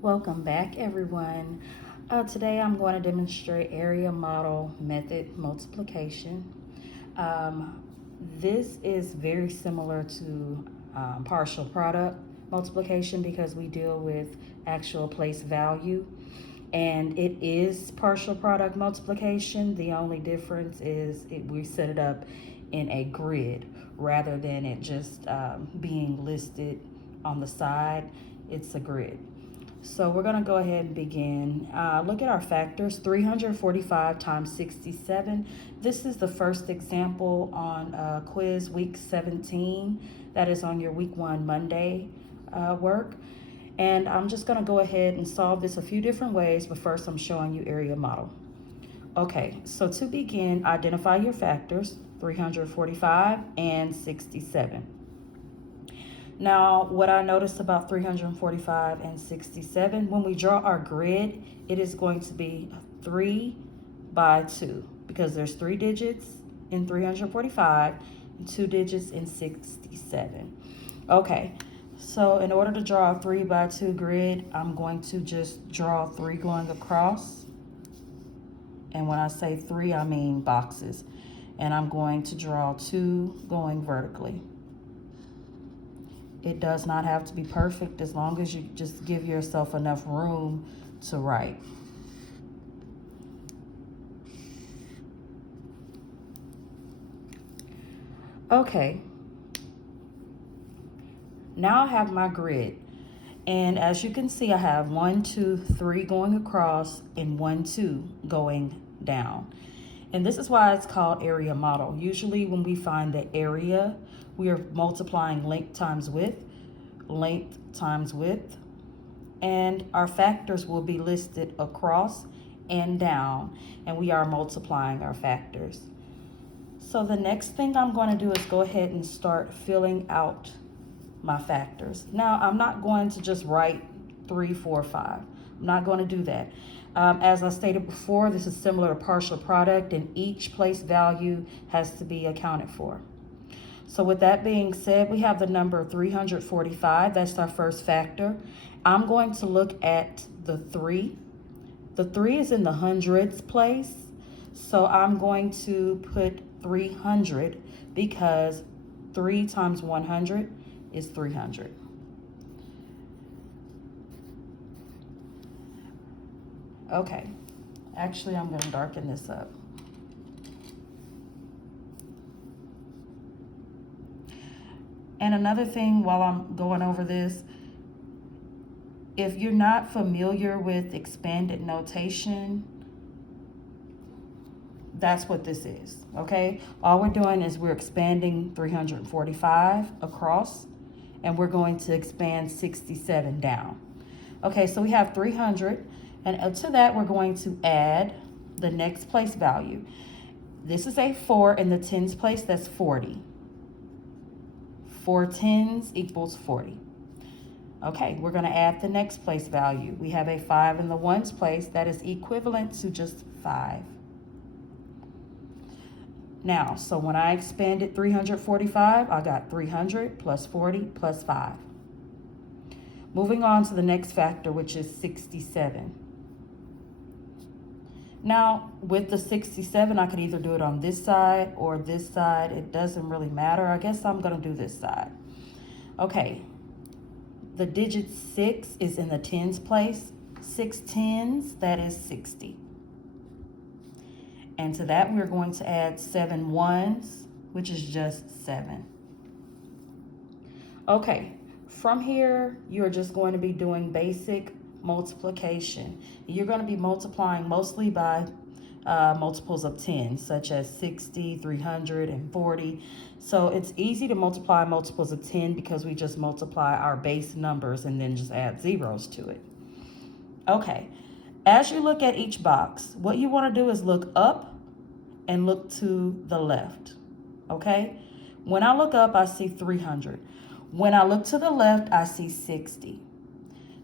Welcome back, everyone. Today I'm going to demonstrate area model method multiplication. Um, this is very similar to partial product multiplication because we deal with actual place value. And it is partial product multiplication. The only difference is we set it up in a grid rather than it just being listed on the side. It's a grid. So we're going to go ahead and begin. Look at our factors, 345 times 67. This is the first example on quiz week 17. That is on your week 1 Monday work. And I'm just going to go ahead and solve this a few different ways, but first I'm showing you area model. Okay, so to begin, identify your factors, 345 and 67. Now, what I noticed about 345 and 67, when we draw our grid, it is going to be 3 by 2 because there's 3 digits in 345 and 2 digits in 67. Okay, so in order to draw a 3 by 2 grid, I'm going to just draw 3 going across. And when I say 3, I mean boxes. And I'm going to draw 2 going vertically. It does not have to be perfect as long as you just give yourself enough room to write. Okay, now I have my grid. And as you can see, I have 1, 2, 3 going across and 1, 2 going down. And this is why it's called area model. Usually when we find the area, we are multiplying length times width, and our factors will be listed across and down, and we are multiplying our factors. So the next thing I'm going to do is go ahead and start filling out my factors. Now, I'm not going to just write 3, 4, 5. I'm not going to do that. As I stated before, this is similar to partial product, and each place value has to be accounted for. So with that being said, we have the number 345. That's our first factor. I'm going to look at the 3. The 3 is in the hundreds place. So I'm going to put 300 because 3 times 100 is 300. Okay, actually I'm going to darken this up. And another thing while I'm going over this, if you're not familiar with expanded notation, that's what this is, okay? All we're doing is we're expanding 345 across, and we're going to expand 67 down. Okay, so we have 300, and to that we're going to add the next place value. This is a 4 in the tens place, that's 40. 4 tens equals 40. Okay, we're going to add the next place value. We have a 5 in the ones place, that is equivalent to just 5. Now, so when I expanded 345, I got 300 plus 40 plus 5. Moving on to the next factor, which is 67. Now, with the 67, I could either do it on this side or this side. It doesn't really matter. I guess I'm going to do this side. Okay, the digit 6 is in the tens place. 6 tens, that is 60. And to that, we're going to add 7 ones, which is just 7. Okay, from here, you're just going to be doing basic multiplication. You're going to be multiplying mostly by multiples of 10, such as 60, 300, and 40. So it's easy to multiply multiples of 10 because we just multiply our base numbers and then just add zeros to it. Okay, as you look at each box, what you want to do is look up and look to the left, okay? When I look up, I see 300. When I look to the left, I see 60.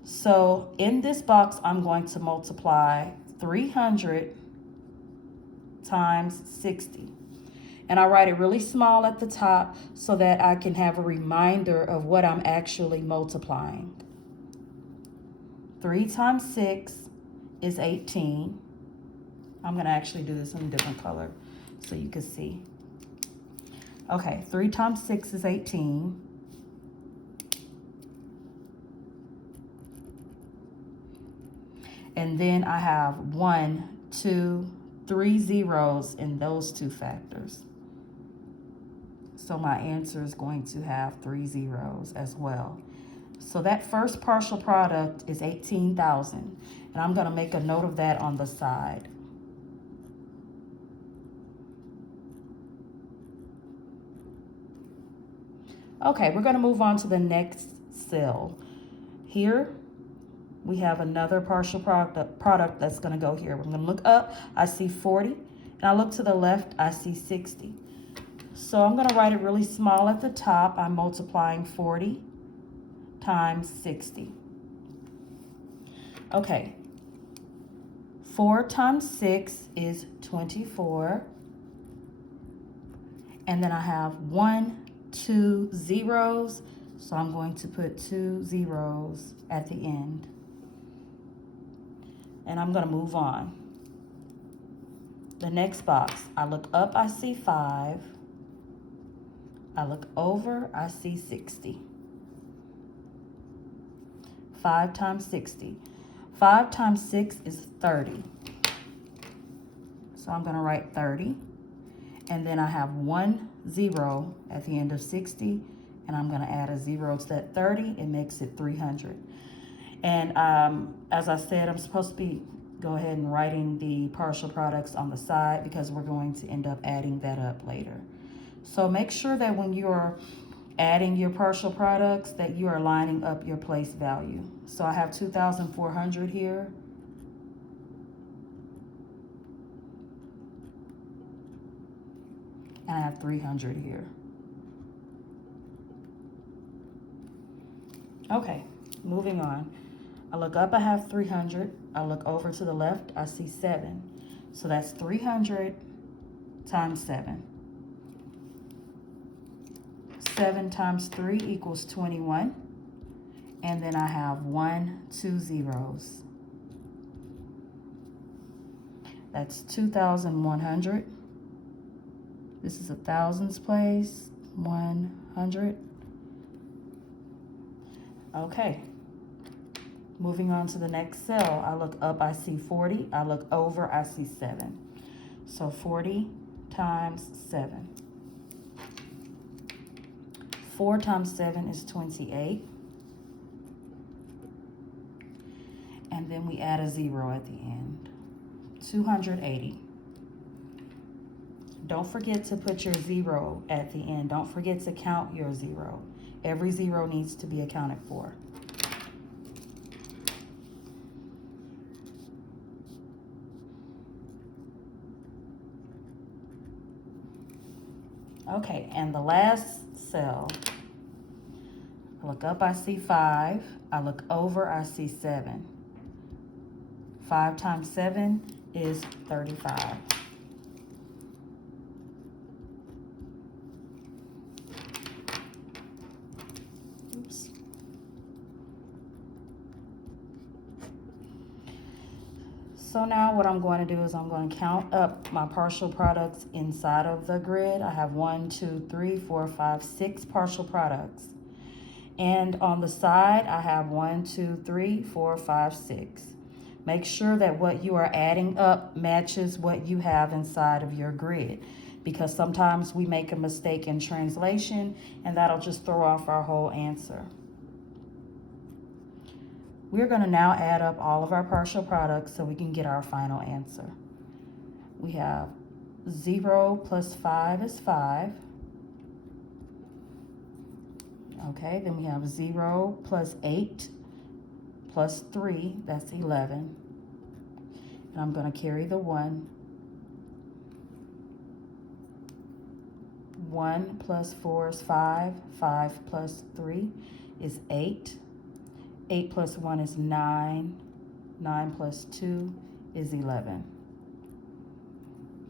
So in this box, I'm going to multiply 300 times 60. And I write it really small at the top so that I can have a reminder of what I'm actually multiplying. 3 times 6 is 18. I'm going to actually do this in a different color so you can see. Okay, 3 times 6 is 18. And then I have 1, 2, 3 zeros in those two factors. So my answer is going to have 3 zeros as well. So that first partial product is 18,000. And I'm going to make a note of that on the side. Okay, we're going to move on to the next cell. Here, we have another partial product that's going to go here. I'm going to look up, I see 40. And I look to the left, I see 60. So I'm going to write it really small at the top. I'm multiplying 40 times 60. Okay. 4 times 6 is 24. And then I have 1, 2 zeros. So I'm going to put 2 zeros at the end. And I'm going to move on. The next box, I look up, I see 5. I look over, I see 60. 5 times 60. 5 times 6 is 30. So I'm going to write 30. And then I have 1 0 at the end of 60. And I'm going to add a 0 to that 30. It makes it 300. And as I said, I'm supposed to go ahead and writing the partial products on the side because we're going to end up adding that up later. So make sure that when you're adding your partial products that you are lining up your place value. So I have 2,400 here. And I have 300 here. Okay, moving on. I look up, I have 300. I look over to the left, I see 7. So that's 300 times 7. 7 times 3 equals 21. And then I have 1, 2 zeros. That's 2,100. This is a thousands place, 100. Okay. Moving on to the next cell. I look up, I see 40. I look over, I see 7. So 40 times 7. 4 times 7 is 28. And then we add a 0 at the end. 280. Don't forget to put your 0 at the end. Don't forget to count your 0. Every 0 needs to be accounted for. Okay, and the last cell, I look up, I see 5. I look over, I see 7. 5 times 7 is 35. Oops. So now what I'm going to do is I'm going to count up my partial products inside of the grid. I have 1, 2, 3, 4, 5, 6 partial products. And on the side, I have 1, 2, 3, 4, 5, 6. Make sure that what you are adding up matches what you have inside of your grid, because sometimes we make a mistake in translation and that'll just throw off our whole answer. We're going to now add up all of our partial products so we can get our final answer. We have 0 plus 5 is 5. Okay, then we have 0 plus 8 plus 3, that's 11. And I'm going to carry the 1. 1 plus 4 is 5. 5 plus 3 is 8. 8 plus 1 is 9. 9 plus 2 is 11.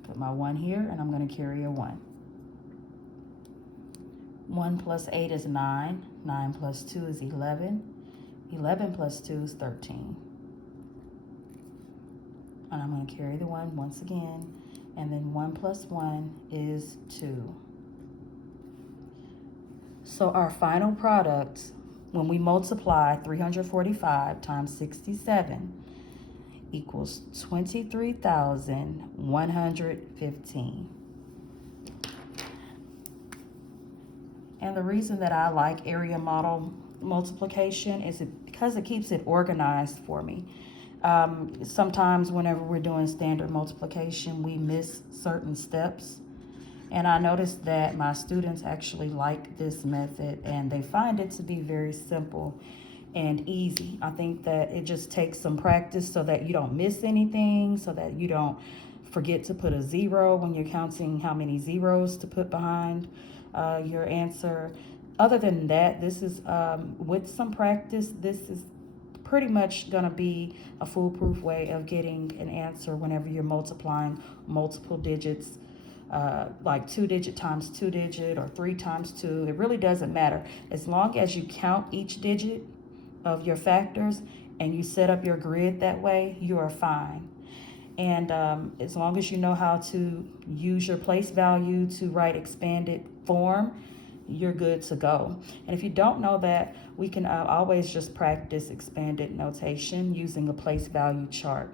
Put my 1 here, and I'm going to carry a 1. 1 plus 8 is 9. 9 plus 2 is 11. 11 plus 2 is 13. And I'm going to carry the 1 once again. And then 1 plus 1 is 2. So our final product, when we multiply 345 times 67, equals 23,115. And the reason that I like area model multiplication is because it keeps it organized for me. Sometimes whenever we're doing standard multiplication, we miss certain steps. And I noticed that my students actually like this method and they find it to be very simple and easy. I think that it just takes some practice so that you don't miss anything, so that you don't forget to put a 0 when you're counting how many zeros to put behind your answer. Other than that, this is with some practice, this is pretty much going to be a foolproof way of getting an answer whenever you're multiplying multiple digits, like 2-digit times 2-digit or 3 times 2. It really doesn't matter. As long as you count each digit of your factors and you set up your grid that way, you are fine. And as long as you know how to use your place value to write expanded form, you're good to go. And if you don't know that, we can always just practice expanded notation using a place value chart.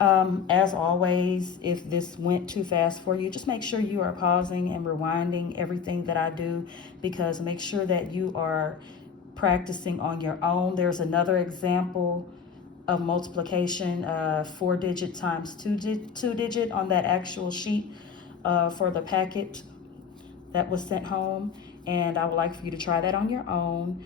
As always, if this went too fast for you, just make sure you are pausing and rewinding everything that I do, because make sure that you are practicing on your own. There's another example of multiplication, 4-digit times 2-digit on that actual sheet for the packet that was sent home, and I would like for you to try that on your own.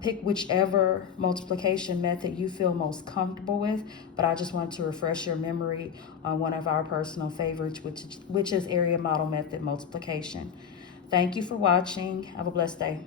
Pick whichever multiplication method you feel most comfortable with, but I just want to refresh your memory on one of our personal favorites, which is area model method multiplication. Thank you for watching. Have a blessed day.